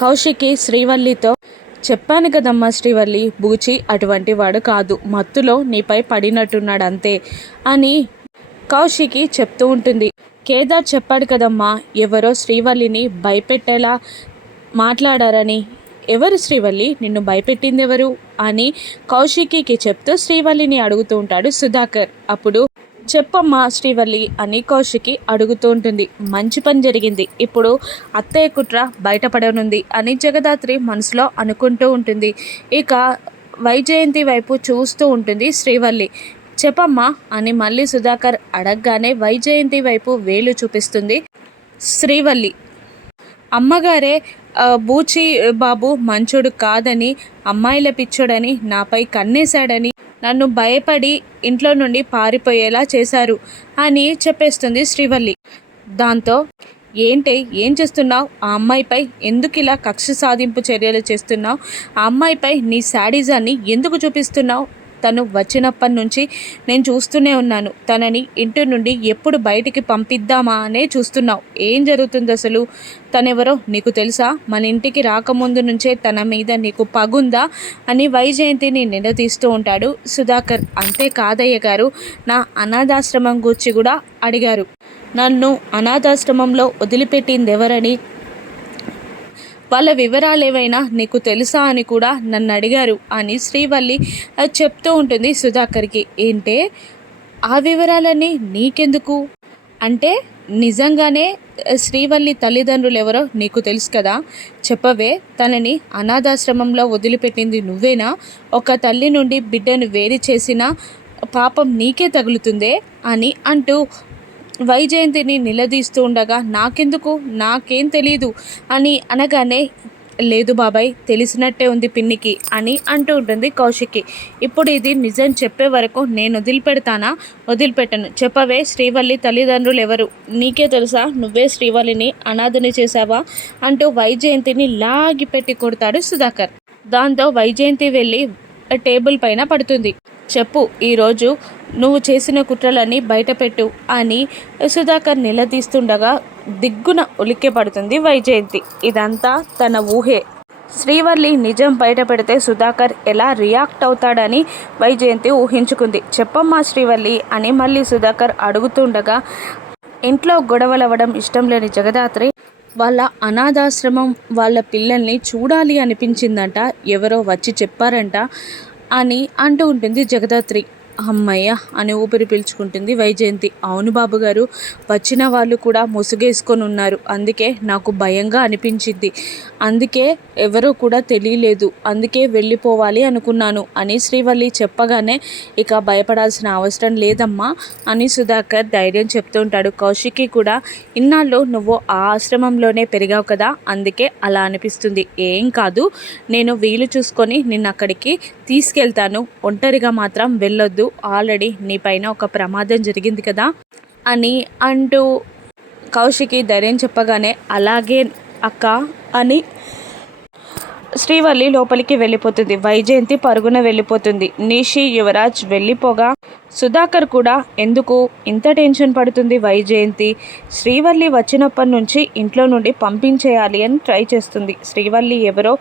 కౌశికి శ్రీవల్లితో చెప్పాను కదమ్మా శ్రీవల్లి, బూచి అటువంటి వాడు కాదు, మత్తులో నీపై పడినట్టున్నాడు అంతే అని కౌశికి చెప్తూ ఉంటుంది. కేదార్ చెప్పాడు కదమ్మా, ఎవరో శ్రీవల్లిని భయపెట్టేలా మాట్లాడారని. ఎవరు శ్రీవల్లి, నిన్ను భయపెట్టింది ఎవరు అని కౌశికి చెప్తూ శ్రీవల్లిని అడుగుతూ ఉంటాడు సుధాకర్. అప్పుడు చెప్పమ్మా శ్రీవల్లి అని కౌశికి అడుగుతూ ఉంటుంది. మంచి పని జరిగింది, ఇప్పుడు అత్తయ్య కుట్ర బయటపడనుంది అని జగదాత్రి మనసులో అనుకుంటూ ఉంటుంది. ఇక వైజయంతి వైపు చూస్తూ ఉంటుంది శ్రీవల్లి. చెప్పమ్మా అని మళ్ళీ సుధాకర్ అడగగానే వైజయంతి వైపు వేలు చూపిస్తుంది శ్రీవల్లి. అమ్మగారే బూచి బాబు మంచోడు కాదని, అమ్మాయిల పిచ్చోడని, నాపై కన్నేశాడని, నన్ను భయపడి ఇంట్లో నుండి పారిపోయేలా చేశారు అని చెప్పేస్తుంది శ్రీవల్లి. దాంతో ఏంటి, ఏం చేస్తున్నావు, ఆ అమ్మాయిపై ఎందుకు ఇలా కక్ష సాధింపు చర్యలు చేస్తున్నావు, ఆ అమ్మాయిపై నీ శాడిజాన్ని ఎందుకు చూపిస్తున్నావు? తను వచ్చినప్పటి నుంచి నేను చూస్తూనే ఉన్నాను. తనని ఇంటి నుండి ఎప్పుడు బయటికి పంపిద్దామా అనే చూస్తున్నావు. ఏం జరుగుతుంది అసలు? తనెవరో నీకు తెలుసా? మన ఇంటికి రాకముందు నుంచే తన మీద నీకు పగుందా అని వైజయంతిని నిలదీస్తూ ఉంటాడు సుధాకర్. అంతే కాదయ్య గారు, నా అనాథాశ్రమం గురించి కూడా అడిగారు. నన్ను అనాథాశ్రమంలో వదిలిపెట్టింది ఎవరని, వాళ్ళ వివరాలు ఏవైనా నీకు తెలుసా అని కూడా నన్ను అడిగారు అని శ్రీవల్లి చెప్తూ ఉంటుంది సుధాకర్కి. ఏంటే ఆ వివరాలన్నీ నీకెందుకు అంటే, నిజంగానే శ్రీవల్లి తల్లిదండ్రులు ఎవరో నీకు తెలుసు కదా, చెప్పవే. తనని అనాథాశ్రమంలో వదిలిపెట్టింది నువ్వేనా? ఒక తల్లి నుండి బిడ్డను వేరు చేసిన పాపం నీకే తగులుతుందే అని అంటూ వైజయంతిని నిలదీస్తూ ఉండగా, నాకెందుకు, నాకేం తెలీదు అని అనగానే, లేదు బాబాయ్, తెలిసినట్టే ఉంది పిన్నికి అని అంటూ ఉంటుంది కౌశికి. ఇప్పుడు ఇది నిజం చెప్పే వరకు నేను వదిలిపెడతానా? వదిలిపెట్టను. చెప్పవే, శ్రీవల్లి తల్లిదండ్రులు ఎవరు? నీకే తెలుసా? నువ్వే శ్రీవల్లిని అనాథని చేశావా అంటూ వైజయంతిని లాగి పెట్టి కొడతాడు సుధాకర్. దాంతో వైజయంతి వెళ్ళి టేబుల్ పైన పడుతుంది. చెప్పు, ఈరోజు నువ్వు చేసిన కుట్రలన్నీ బయటపెట్టు అని సుధాకర్ నిలదీస్తుండగా దిగ్గున ఉలిక్కి పడుతుంది వైజయంతి. ఇదంతా తన ఊహే. శ్రీవల్లి నిజం బయట పెడితే సుధాకర్ ఎలా రియాక్ట్ అవుతాడని వైజయంతి ఊహించుకుంది. చెప్పమ్మా శ్రీవల్లి అని మళ్ళీ సుధాకర్ అడుగుతుండగా, ఇంట్లో గొడవలవ్వడం ఇష్టం లేని జగదాత్రి వాళ్ళ అనాథాశ్రమం వాళ్ళ పిల్లల్ని చూడాలి అనిపించిందంట, ఎవరో వచ్చి చెప్పారంట అని అంటూ ఉంటుంది జగదాత్రి. అమ్మయ్య అని ఊపిరి పీల్చుకుంటుంది వైజయంతి. అవును బాబు గారు, వచ్చిన వాళ్ళు కూడా ముసుగేసుకొని ఉన్నారు, అందుకే నాకు భయంగా అనిపించింది, అందుకే ఎవరో కూడా తెలియలేదు, అందుకే వెళ్ళిపోవాలి అనుకున్నాను అని శ్రీవల్లి చెప్పగానే, ఇక భయపడాల్సిన అవసరం లేదమ్మా అని సుధాకర్ ధైర్యం చెప్తూ ఉంటాడు. కౌశికి కూడా, ఇన్నాళ్ళు నువ్వు ఆ ఆశ్రమంలోనే పెరిగావు కదా, అందుకే అలా అనిపిస్తుంది, ఏం కాదు, నేను వీలు చూసుకొని నిన్ను అక్కడికి తీసుకెళ్తాను, ఒంటరిగా మాత్రం వెళ్ళొద్దు, ఆల్రెడీ నీ పైన ఒక ప్రమాదం జరిగింది కదా అని అంటూ కౌశికి ధైర్యం చెప్పగానే, అలాగే అక్క అని శ్రీవల్లి లోపలికి వెళ్ళిపోతుంది. వైజయంతి పరుగున వెళ్ళిపోతుంది. నిషి, యువరాజ్ వెళ్ళిపోగా సుధాకర్ కూడా ఎందుకు ఇంత టెన్షన్ పడుతుంది వైజయంతి, శ్రీవల్లి వచ్చినప్పటి నుంచి ఇంట్లో నుండి పంపించేయాలి అని ట్రై చేస్తుంది. శ్రీవల్లి ఎవరో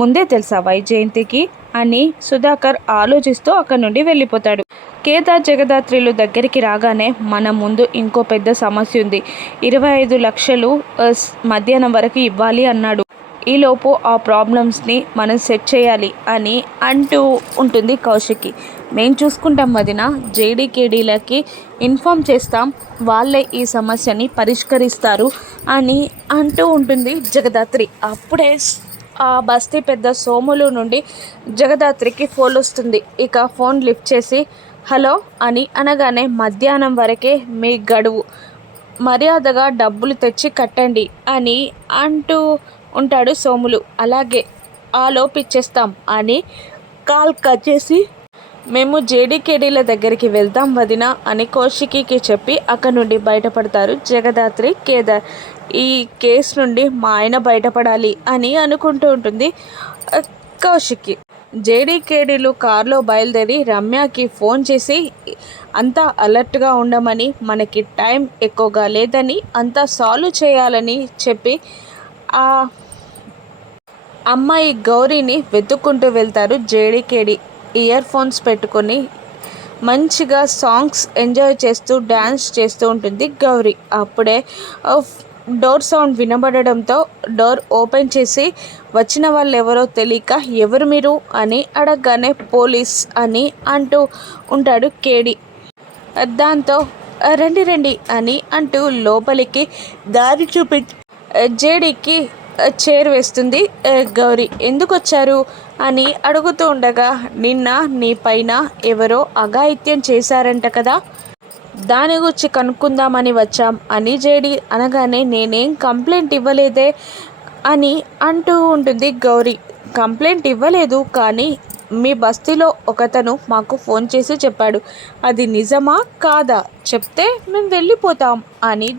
ముందే తెలుసా వైజయంతికి అని సుధాకర్ ఆలోచిస్తూ అక్కడి నుండి వెళ్ళిపోతాడు. కేదార్ జగదాత్రిలు దగ్గరికి రాగానే, మన ముందు ఇంకో పెద్ద సమస్య ఉంది, 25 లక్షలు మధ్యాహ్నం వరకు ఇవ్వాలి అన్నాడు, ఈలోపు ఆ ప్రాబ్లమ్స్ని మనం సెట్ చేయాలి అని అంటూ ఉంటుంది కౌశికి. మేము చూసుకుంటాం వదిన, జేడీకేడీలకి ఇన్ఫామ్ చేస్తాం, వాళ్ళే ఈ సమస్యని పరిష్కరిస్తారు అని అంటూ ఉంటుంది జగదాత్రి. అప్పుడే ఆ బస్తీ పెద్ద సోములు నుండి జగదాత్రికి ఫోన్ వస్తుంది. ఇక ఫోన్ లిఫ్ట్ చేసి, హలో అని అనగానే, మధ్యాహ్నం వరకే మీ గడువు, మర్యాదగా డబ్బులు తెచ్చి కట్టండి అని అంటూ ఉంటాడు సోములు. అలాగే, ఆలోపు ఇచ్చేస్తాం అని కాల్ కట్ చేసి, మేము జేడీకేడీల దగ్గరికి వెళ్తాం వదిన అని కౌశికి చెప్పి అక్కడ నుండి బయటపడతారు జగదాత్రి, కేదార్. ఈ కేసు నుండి మా ఆయన బయటపడాలి అని అనుకుంటూ ఉంటుంది కౌశికి. జేడీకేడీలు కారులో బయలుదేరి రమ్యకి ఫోన్ చేసి అంతా అలర్ట్గా ఉండమని, మనకి టైం ఎక్కువగా లేదని, అంతా సాల్వ్ చేయాలని చెప్పి అమ్మాయి గౌరీని వెతుక్కుంటూ వెళ్తారు జేడీకేడి. ఇయర్ ఫోన్స్ పెట్టుకొని మంచిగా సాంగ్స్ ఎంజాయ్ చేస్తూ డ్యాన్స్ చేస్తూ ఉంటుంది గౌరీ. అప్పుడే డోర్ సౌండ్ వినబడడంతో డోర్ ఓపెన్ చేసి వచ్చిన వాళ్ళు ఎవరో తెలియక ఎవరు మీరు అని అడగగానే పోలీస్ అని అంటూ ఉంటాడు కేడి. దాంతో రండి రండి అని అంటూ లోపలికి దారి జేడీకి చైర్ వేస్తుంది గౌరీ. ఎందుకు వచ్చారు అని అడుగుతూ ఉండగా నిన్న నీ పైన ఎవరో అఘాయిత్యం చేశారంట కదా, దాని గురించి కనుక్కుందామని వచ్చాం అని జేడీ అనగానే నేనేం కంప్లైంట్ ఇవ్వలేదే అని అంటూ ఉంటుంది గౌరీ. కంప్లైంట్ ఇవ్వలేదు, కానీ మీ బస్తీలో ఒకతను మాకు ఫోన్ చేసి చెప్పాడు. అది నిజమా కాదా చెప్తే మేము వెళ్ళిపోతాం అని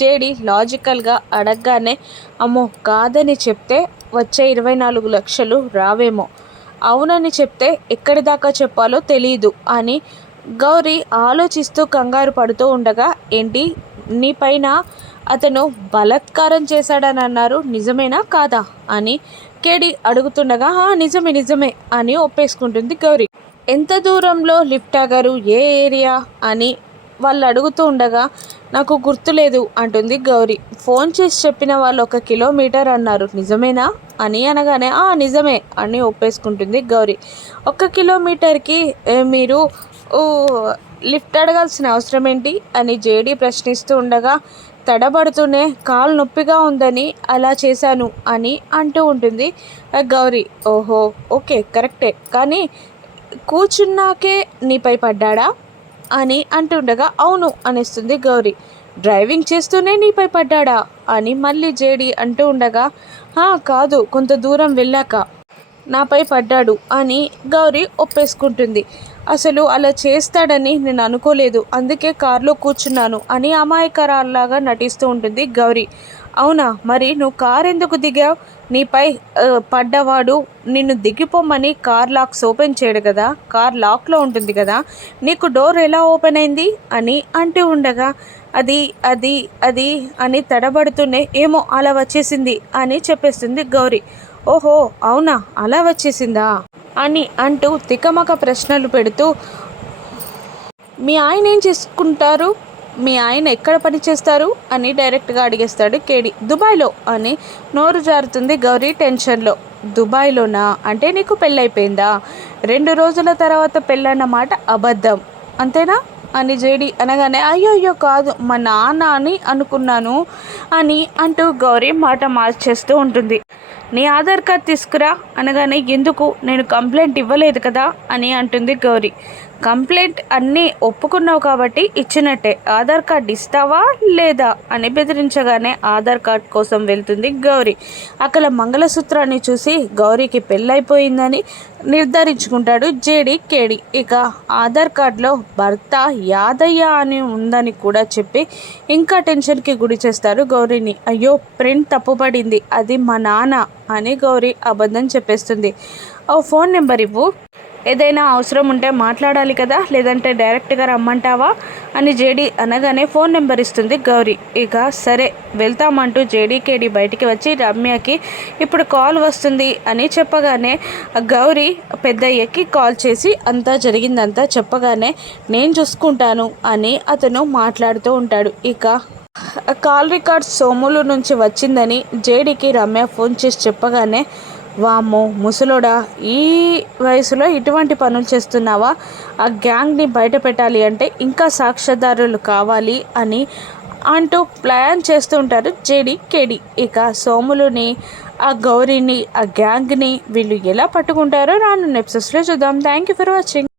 జేడీ లాజికల్గా అడగగానే అమ్మో కాదని చెప్తే వచ్చే 24 లక్షలు రావేమో, అవునని చెప్తే ఎక్కడి దాకా చెప్పాలో తెలియదు అని గౌరీ ఆలోచిస్తూ కంగారు పడుతూ ఉండగా ఏంటి నీ పైన అతను బలాత్కారం చేశాడని అన్నారు, నిజమేనా కాదా అని కేడి అడుగుతుండగా నిజమే నిజమే అని ఒప్పేసుకుంటుంది గౌరీ. ఎంత దూరంలో లిఫ్ట్ ఆగారు, ఏ ఏరియా అని వాళ్ళు అడుగుతూ ఉండగా నాకు గుర్తులేదు అంటుంది గౌరీ. ఫోన్ చేసి చెప్పిన వాళ్ళు 1 కిలోమీటర్ అన్నారు, నిజమేనా అని అనగానే నిజమే అని ఒప్పేసుకుంటుంది గౌరీ. 1 కిలోమీటర్కి మీరు లిఫ్ట్ అడగాల్సిన అవసరం ఏంటి అని జేడీ ప్రశ్నిస్తూ ఉండగా తడబడుతూనే కాలు నొప్పిగా ఉందని అలా చేశాను అని అంటూ ఉంటుంది గౌరీ. ఓహో ఓకే కరెక్టే, కానీ కూర్చున్నాకే నీపై పడ్డాడా అని అంటుండగా అవును అనేస్తుంది గౌరీ. డ్రైవింగ్ చేస్తూనే నీపై పడ్డాడా అని మళ్ళీ జేడీ అంటూ ఉండగా కాదు కొంత దూరం వెళ్ళాక నాపై పడ్డాడు అని గౌరీ ఒప్పేసుకుంటుంది. అసలు అలా చేస్తాడని నేను అనుకోలేదు, అందుకే కారులో కూర్చున్నాను అని అమాయకరాల్లాగా నటిస్తూ ఉంటుంది గౌరీ. అవునా, మరి నువ్వు కారు ఎందుకు దిగావు? నీపై పడ్డవాడు నిన్ను దిగిపోమ్మని కార్ లాక్స్ ఓపెన్ చేయడు కదా, కార్ లాక్లో ఉంటుంది కదా, నీకు డోర్ ఎలా ఓపెన్ అయింది అని అంటూ ఉండగా అది అది అది అని తడబడుతూనే ఏమో అలా వచ్చేసింది అని చెప్పేస్తుంది గౌరీ. ఓహో అవునా అలా వచ్చేసిందా అని అంటూ తికమక ప్రశ్నలు పెడుతూ మీ ఆయన ఏం చేసుకుంటారు, మీ ఆయన ఎక్కడ పని చేస్తారు అని డైరెక్ట్గా అడిగేస్తాడు కేడి. దుబాయ్లో అని నోరు జారుతుంది గౌరీ టెన్షన్లో. దుబాయ్లోనా, అంటే నీకు పెళ్ళైపోయిందా? 2 రోజుల తర్వాత పెళ్ళన్న మాట అబద్ధం అంతేనా అని జేడీ అనగానే అయ్యో కాదు మా నాన్న అని అనుకున్నాను అని అంటూ గౌరీ మాట మార్చేస్తూ ఉంటుంది. నీ ఆధార్ కార్డ్ తీసుకురా అనగానే ఎందుకు, నేను కంప్లైంట్ ఇవ్వలేదు కదా అని అంటుంది గౌరీ. కంప్లైంట్ అన్నీ ఒప్పుకున్నావు కాబట్టి ఇచ్చినట్టే, ఆధార్ కార్డ్ ఇస్తావా లేదా అని బెదిరించగానే ఆధార్ కార్డ్ కోసం వెళ్తుంది గౌరీ. అక్కడ మంగళసూత్రాన్ని చూసి గౌరీకి పెళ్ళైపోయిందని నిర్ధారించుకుంటాడు జేడీ కేడి. ఇక ఆధార్ కార్డులో భర్త యాదయ్య అని ఉందని కూడా చెప్పి ఇంకా టెన్షన్కి గురి చేస్తారు గౌరీని. అయ్యో ప్రింట్ తప్పుపడింది, అది మా నాన్న అని గౌరీ అబద్ధం చెప్పేస్తుంది. ఓ ఫోన్ నెంబర్ ఇవ్వు, ఏదైనా అవసరం ఉంటే మాట్లాడాలి కదా, లేదంటే డైరెక్ట్గా రమ్మంటావా అని జేడీ అనగానే ఫోన్ నెంబర్ ఇస్తుంది గౌరీ. ఇక సరే వెళ్తామంటూ జేడీకేడి బయటికి వచ్చి రమ్యకి ఇప్పుడు కాల్ వస్తుంది అని చెప్పగానే గౌరీ పెద్దయ్యకి కాల్ చేసి అంతా జరిగిందంతా చెప్పగానే నేను చూసుకుంటాను అని అతను మాట్లాడుతూ ఉంటాడు. ఇక కాల్ రికార్డ్ సోములు నుంచి వచ్చిందని జేడీకి రమ్య ఫోన్ చేసి చెప్పగానే వామ్మో ముసలోడా, ఈ వయసులో ఇటువంటి పనులు చేస్తున్నావా, ఆ గ్యాంగ్ని బయట పెట్టాలి అంటే ఇంకా సాక్ష్యదారులు కావాలి అని అంటూ ప్లాన్ చేస్తూ ఉంటారు జేడీ కేడి. ఇక సోములుని ఆ గౌరీని ఆ గ్యాంగ్ని వీళ్ళు ఎలా పట్టుకుంటారో రానున్న ఎపిసోడ్స్లో చూద్దాం. Thank you for watching.